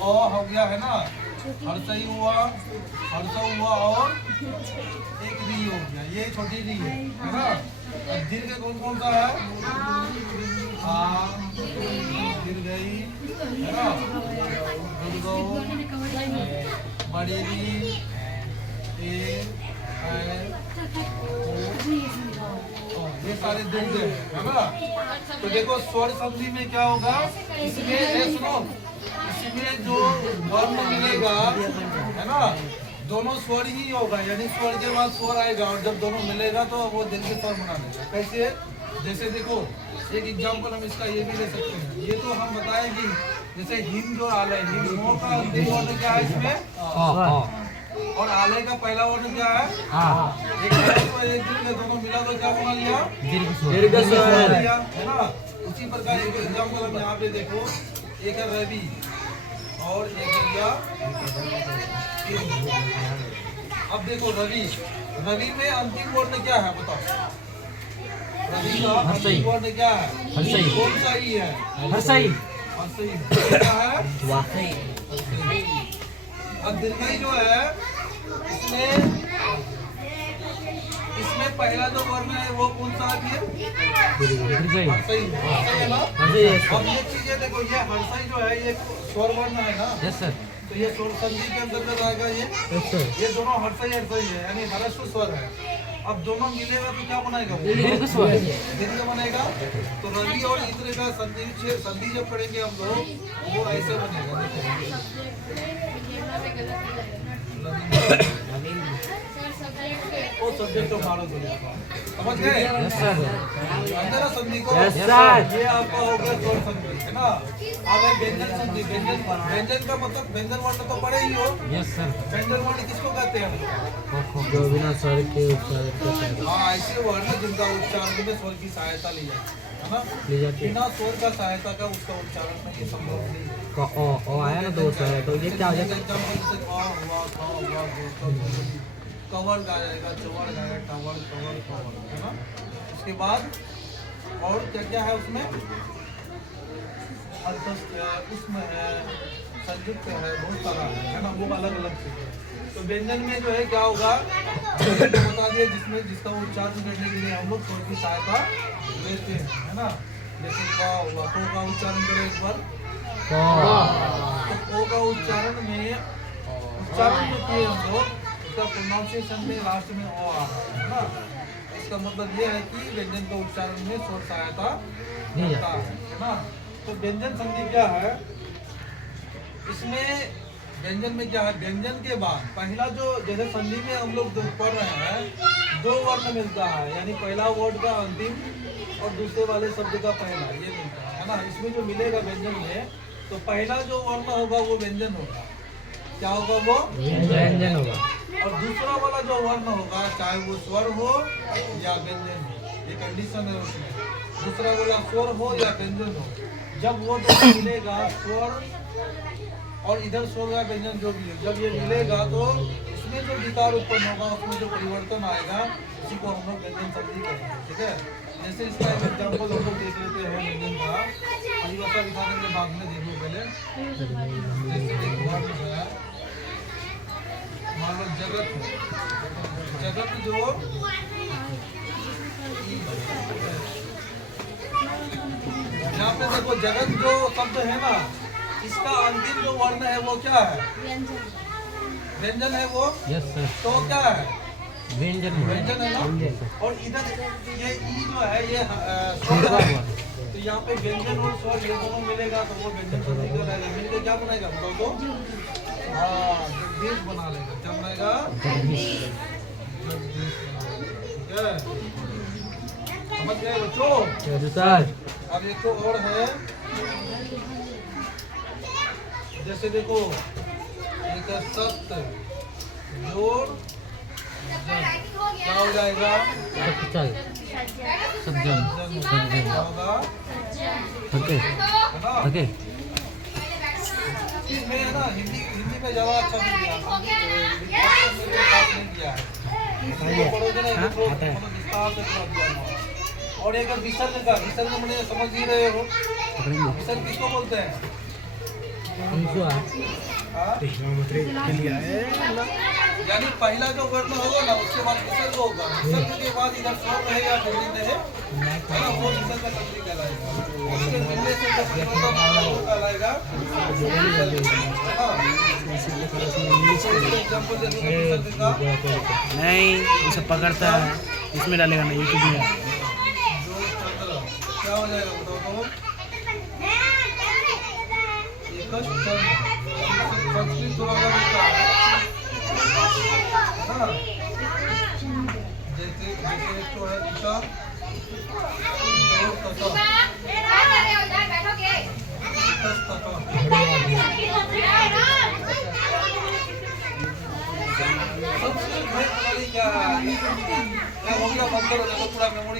हो गया है ना, हर्षई हुआ, हर्ष हुआ और एक री हो गया, ये छोटी री है ना। दीर्घ कौन कौन सा है? आ, दीर्घई है ना, बड़ी री, ये सारे दीर्घ है ना। तो देखो स्वर संधि में क्या होगा, इसमें सुनो, इसमें जो वर्ण मिलेगा है ना, दोनों स्वर ही होगा, यानी स्वर के बाद स्वर आएगा और जब दोनों मिलेगा तो वो दीर्घ स्वर बना देगा। कैसे? जैसे देखो एक एग्जाम्पल हम इसका ये भी ले सकते हैं, ये तो हम बताएं कि जैसे हिम जो आलय, हिम का अंतिम वर्ण क्या है इसमें, और आलय का पहला वर्ण क्या है? एक दीर्घ, दोनों मिला तो क्या बना लिया? दीर्घ स्वर है ना। उसी प्रकार एक एग्जाम्पल हम यहाँ पे देखो, एक है रवि और एक है क्या? अब देखो रवि, रवि में अंतिम वर्ण क्या है बताओ? रवि का अंतिम वर्ण क्या है? कौन सा ही है? हर्षई। क्या है? अब दीर्घई जो है इसमें पहला जो वर्ण है वो कौन सा है? हर्षई है ना। अब ये चीजें देखो, ये हर्षई जो है ये स्वर वर्ण है ना। Yes sir. तो ये स्वर संधि के अंतर्गत आएगा ये दोनों हर्षई हर्षई है, यानी हर्ष स्वर है। अब दोनों मिलेगा तो क्या बनाएगा? दीर्घ बनेगा। तो रवि और इंद्र का संधि जब पढ़ेंगे हम लोग, वो ऐसे बनेगा। वो सब्जेक्ट मारो समझ गए? अंदर संधि को ये आपका हो गया स्वर संधि है ना। अब है व्यंजन संधि। व्यंजन का मतलब व्यंजन वर्ण तो पढ़े ही हो। Yes sir. व्यंजन वर्ण किसको कहते हैं? जो बिना स्वर के उच्चारण करते हैं। हाँ, ऐसे वर्ण जिनका उच्चारण में स्वर की सहायता ली जाती है ना। बिना स्वर का सहायता का उसका उच्चारण में ये संभव नहीं है। ओ आया ना दो स्वर है, तो ये क्या हो जाएगा? कवर गाएगा, चवर गाएगा, टावर कवर कवर है ना। उसके बाद और क्या क्या है उसमें? अर्थस्थ है, उसमें है, संयुक्त है, बहुत सारा है ना, वो अलग अलग चीज है। तो व्यंजन में जो है क्या होगा बता दिए, जिसमें जिसका उच्चारण करने के लिए हम लोग स्वर की सहायता लेते हैं है ना। जैसे का हुआ, तो का उच्चारण करें एक बार। तो का उच्चारण में उच्चारण जो किए हम लोग, उसका प्रोनाउंसिएशन में लास्ट में ओ आ रहा है ना। इसका मतलब ये है कि व्यंजन का उच्चारण में स्वर सहायता करता है ना। तो व्यंजन संधि क्या है? इसमें व्यंजन में क्या है? व्यंजन के बाद पहला जो, जैसे संधि में हम लोग पढ़ रहे हैं, दो वर्ण मिलता है, यानी पहला वर्ड का अंतिम और दूसरे वाले शब्द का पहला, ये मिलता है ना। इसमें जो मिलेगा व्यंजन में, तो पहला जो वर्ण होगा वो व्यंजन होगा। क्या होगा? वो व्यंजन होगा। और दूसरा वाला जो वर्ण होगा, चाहे वो स्वर हो या व्यंजन हो, ये कंडीशन है उसमें। दूसरा वाला स्वर हो या व्यंजन हो, जब वो दोनों मिलेगा, स्वर और इधर स्वर या व्यंजन जो भी है, जब ये मिलेगा तो इसमें जो विकार उत्पन्न होगा, उसमें जो परिवर्तन आएगा, उसी को हम लोग व्यंजन संधि करेंगे। ठीक है। जैसे इसका एक एग्जाम्पल हम लोग देख लेते हैं व्यंजन का, परिभाषा दिखा देंगे बाद में, देखो पहले। जैसे देखो मान लो जगत है, जगत जो यहाँ पे देखो जगत जो शब्द है ना, इसका अंतिम जो वर्ण है वो क्या है? व्यंजन है वो। Yes sir. तो क्या है? व्यंजन है ना। और इधर ये ई जो है ये स्वर है, तो यहाँ पे व्यंजन और स्वर ये दोनों मिलेगा तो वो व्यंजन संधि का रहेगा। मिलकर क्या बनाएगा? तो हाँ, जगदीश बना लेगा। क्या बनाएगा? जगदीश। ठीक है, समझ गए बच्चों? अब एक तो और है, जैसे देखो एक सत्य जोड़ क्या हो जाएगा? सज्जन होगा। ओके। इसमें है ना, हिंदी में ज्यादा अच्छा नहीं किया है। और एक विसर्ग का, विसर्ग मैंने समझ ही रहे हो, विसर्ग किसको बोलते हैं? अंशु है हाँ? यानी पहला जो वर्ण होगा ना उसके बाद विसर्ग होगा, विसर्ग के बाद इधर स्वर रहेगा बिंदु है ना, वो विसर्ग का संधि कहलाएगा। उसके मिलने से जो परिवर्तन होगा वो कहलाएगा एग्जाम्पल दे दूंगा विसर्ग का। नहीं उसे पकड़ता है, इसमें डालेगा ना यूट्यूब में। क्या हो जाएगा बताओ तो? संस्कृत थोड़ा अलग होता है ना, जैसे एक तो है दिशा, संस्कृत भाई क्या है? क्या हो गया, बंद करो, देखो पूरा मेमोरी